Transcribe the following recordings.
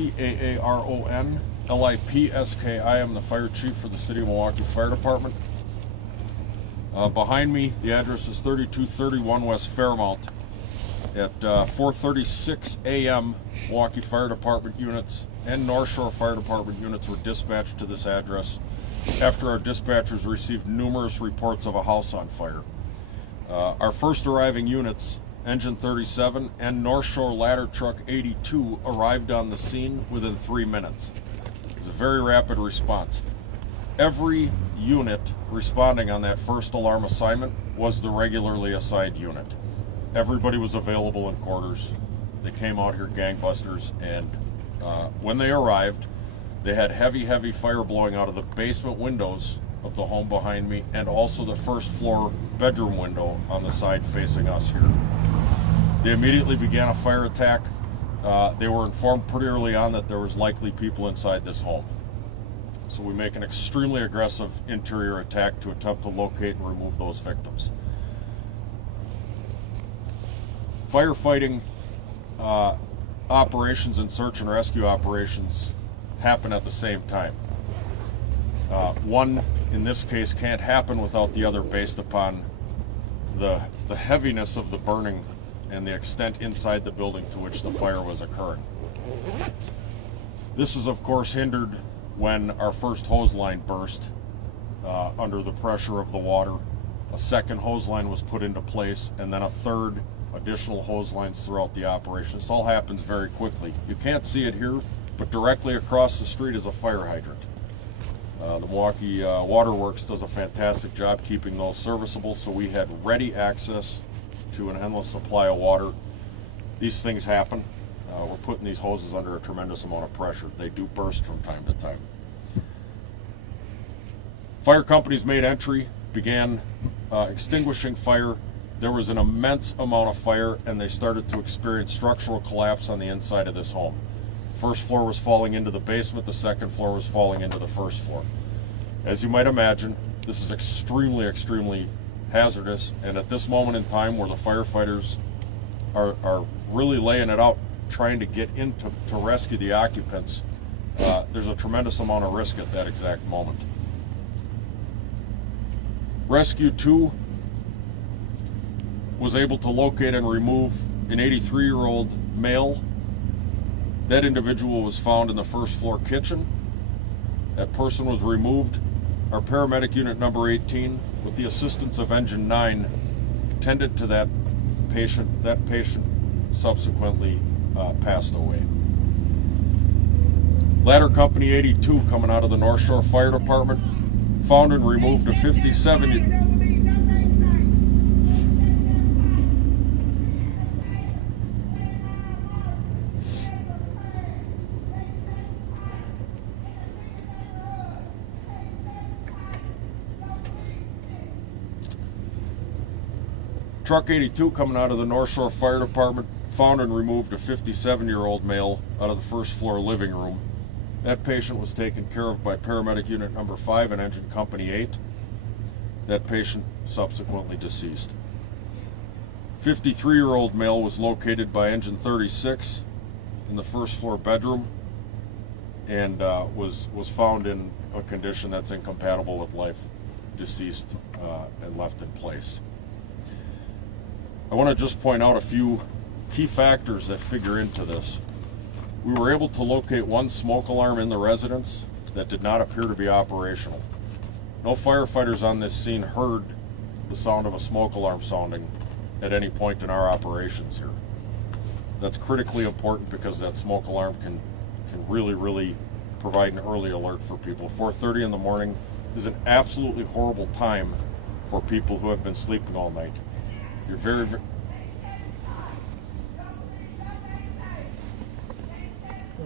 Lipsky, Aaron Lipsky. I'm the Fire Chief for the City of Milwaukee Fire Department. Behind me, the address is 3231 West Fairmount. At 4:36 a.m., Milwaukee Fire Department units and North Shore Fire Department units were dispatched to this address after our dispatchers received numerous reports of a house on fire. Our first arriving units, Engine 37 and North Shore Ladder Truck 82, arrived on the scene within 3 minutes. It was a very rapid response. Every unit responding on that first alarm assignment was the regularly assigned unit. Everybody was available in quarters. They came out here gangbusters, and when they arrived, they had heavy fire blowing out of the basement windows of the home behind me and also the first floor bedroom window on the side facing us here. They immediately began a fire attack. They were informed pretty early on that there was likely people inside this home. So we make an extremely aggressive interior attack to attempt to locate and remove those victims. Firefighting operations and search and rescue operations happen at the same time. One, in this case, can't happen without the other based upon the heaviness of the burning and the extent inside the building to which the fire was occurring. This is, of course, hindered when our first hose line burst under the pressure of the water. A second hose line was put into place, and then a third additional hose lines throughout the operation. This all happens very quickly. You can't see it here, but directly across the street is a fire hydrant. The Milwaukee Waterworks does a fantastic job keeping those serviceable, so we had ready access to an endless supply of water. These things happen. We're putting these hoses under a tremendous amount of pressure. They do burst from time to time. Fire companies made entry, began extinguishing fire. There was an immense amount of fire, and they started to experience structural collapse on the inside of this home. First floor was falling into the basement, the second floor was falling into the first floor. As you might imagine, this is extremely hazardous, and at this moment in time where the firefighters are really laying it out, trying to get in to rescue the occupants, there's a tremendous amount of risk at that exact moment. Rescue 2 was able to locate and remove an 83-year-old male. That individual was found in the first floor kitchen. That person was removed. Our paramedic unit number 18, with the assistance of engine 9, tended to that patient. That patient subsequently passed away. Ladder Company 82, coming out of the North Shore Fire Department, found and removed a 57-year-old. Truck 82, coming out of the North Shore Fire Department, found and removed a 57-year-old male out of the first floor living room. That patient was taken care of by paramedic unit number 5 and engine company 8. That patient subsequently deceased. 53-year-old male was located by engine 36 in the first floor bedroom and was found in a condition that's incompatible with life, deceased and left in place. I want to just point out a few key factors that figure into this. We were able to locate one smoke alarm in the residence that did not appear to be operational. No firefighters on this scene heard the sound of a smoke alarm sounding at any point in our operations here. That's critically important because that smoke alarm can really provide an early alert for people. 4:30 in the morning is an absolutely horrible time for people who have been sleeping all night. You're very We're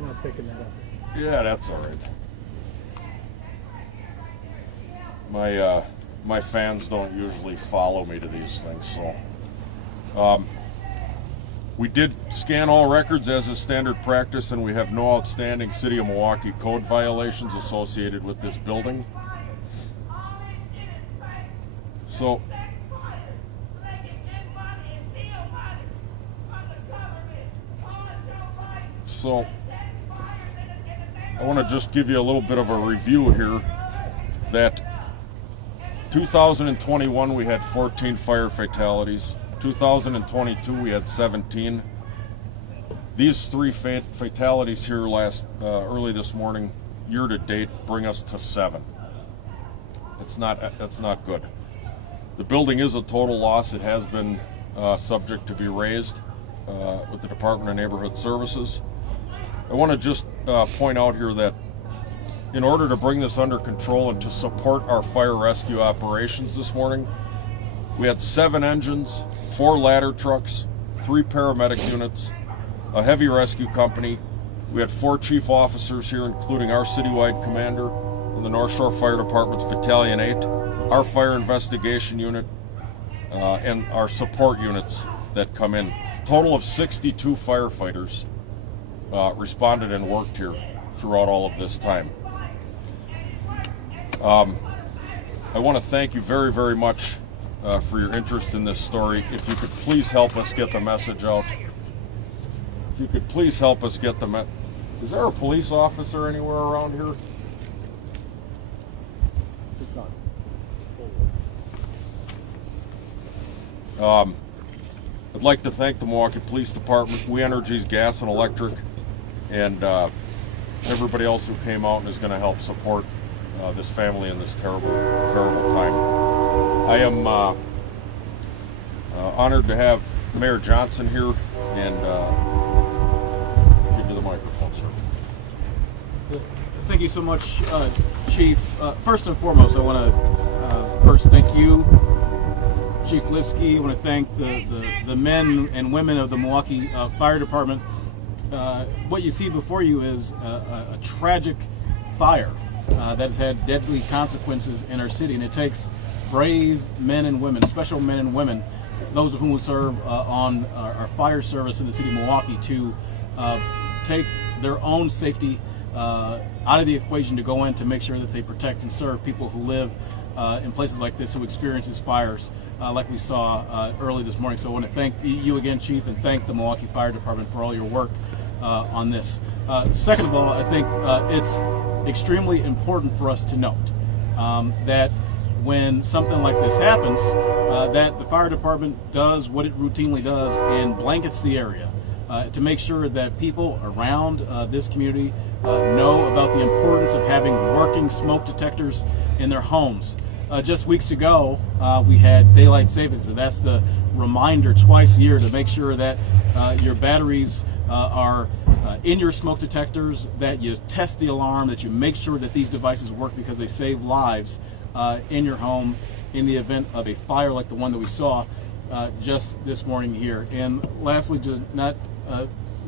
not picking that up. Yeah, that's all right. My fans don't usually follow me to these things, so we did scan all records as is standard practice, and we have no outstanding City of Milwaukee code violations associated with this building. So I want to just give you a little bit of a review here. That 2021 we had 14 fire fatalities. 2022 we had 17. These three fatalities here early this morning, year to date, bring us to 7. That's not good. The building is a total loss. It has been subject to be raised with the Department of Neighborhood Services. I want to just point out here that in order to bring this under control and to support our fire rescue operations this morning, we had 7 engines, 4 ladder trucks, 3 paramedic units, a heavy rescue company. We had 4 chief officers here, including our citywide commander and the North Shore Fire Department's Battalion 8, our fire investigation unit, and our support units that come in. A total of 62 firefighters responded and worked here throughout all of this time. I want to thank you very, very much for your interest in this story. If you could please help us get the message out. If you could please help us get the message. Is there a police officer anywhere around here? It's not. I'd like to thank the Milwaukee Police Department, We Energies Gas and Electric, and everybody else who came out and is going to help support this family in this terrible, terrible time. I am honored to have Mayor Johnson here, and give you the microphone, sir. Thank you so much, Chief. First and foremost, I want to first thank you, Chief Lipsky. I want to thank the men and women of the Milwaukee Fire Department. What you see before you is a tragic fire that has had deadly consequences in our city, and it takes brave men and women, special men and women, those of whom will serve on our fire service in the city of Milwaukee, to take their own safety out of the equation to go in to make sure that they protect and serve people who live in places like this, who experiences fires like we saw early this morning. So I want to thank you again, Chief, and thank the Milwaukee Fire Department for all your work on this. Second of all, I think it's extremely important for us to note that when something like this happens, that the fire department does what it routinely does and blankets the area to make sure that people around this community know about the importance of having working smoke detectors in their homes. Just weeks ago, we had daylight savings, and that's the reminder twice a year to make sure that your batteries are in your smoke detectors, that you test the alarm, that you make sure that these devices work, because they save lives in your home in the event of a fire like the one that we saw just this morning here. And lastly, to not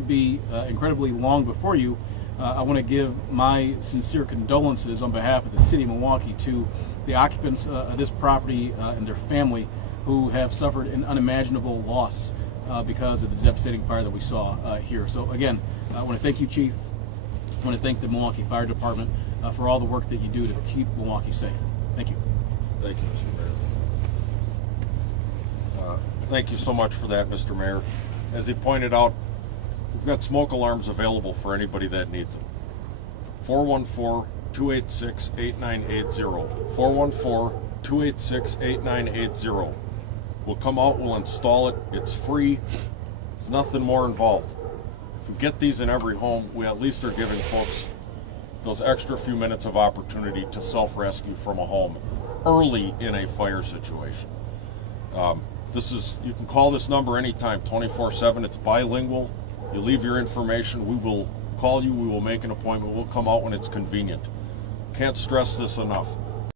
be incredibly long before you, I want to give my sincere condolences on behalf of the city of Milwaukee to the occupants of this property and their family who have suffered an unimaginable loss because of the devastating fire that we saw here. So again, I want to thank you, Chief. I want to thank the Milwaukee Fire Department for all the work that you do to keep Milwaukee safe. Thank you. Thank you, Mr. Mayor. Thank you so much for that, Mr. Mayor. As he pointed out, we've got smoke alarms available for anybody that needs them. 414-286-8980. 414-286-8980. We'll come out, we'll install it. It's free. There's nothing more involved. If we get these in every home, we at least are giving folks those extra few minutes of opportunity to self-rescue from a home early in a fire situation. You can call this number anytime, 24/7. It's bilingual. You leave your information, we will call you, we will make an appointment, we'll come out when it's convenient. Can't stress this enough.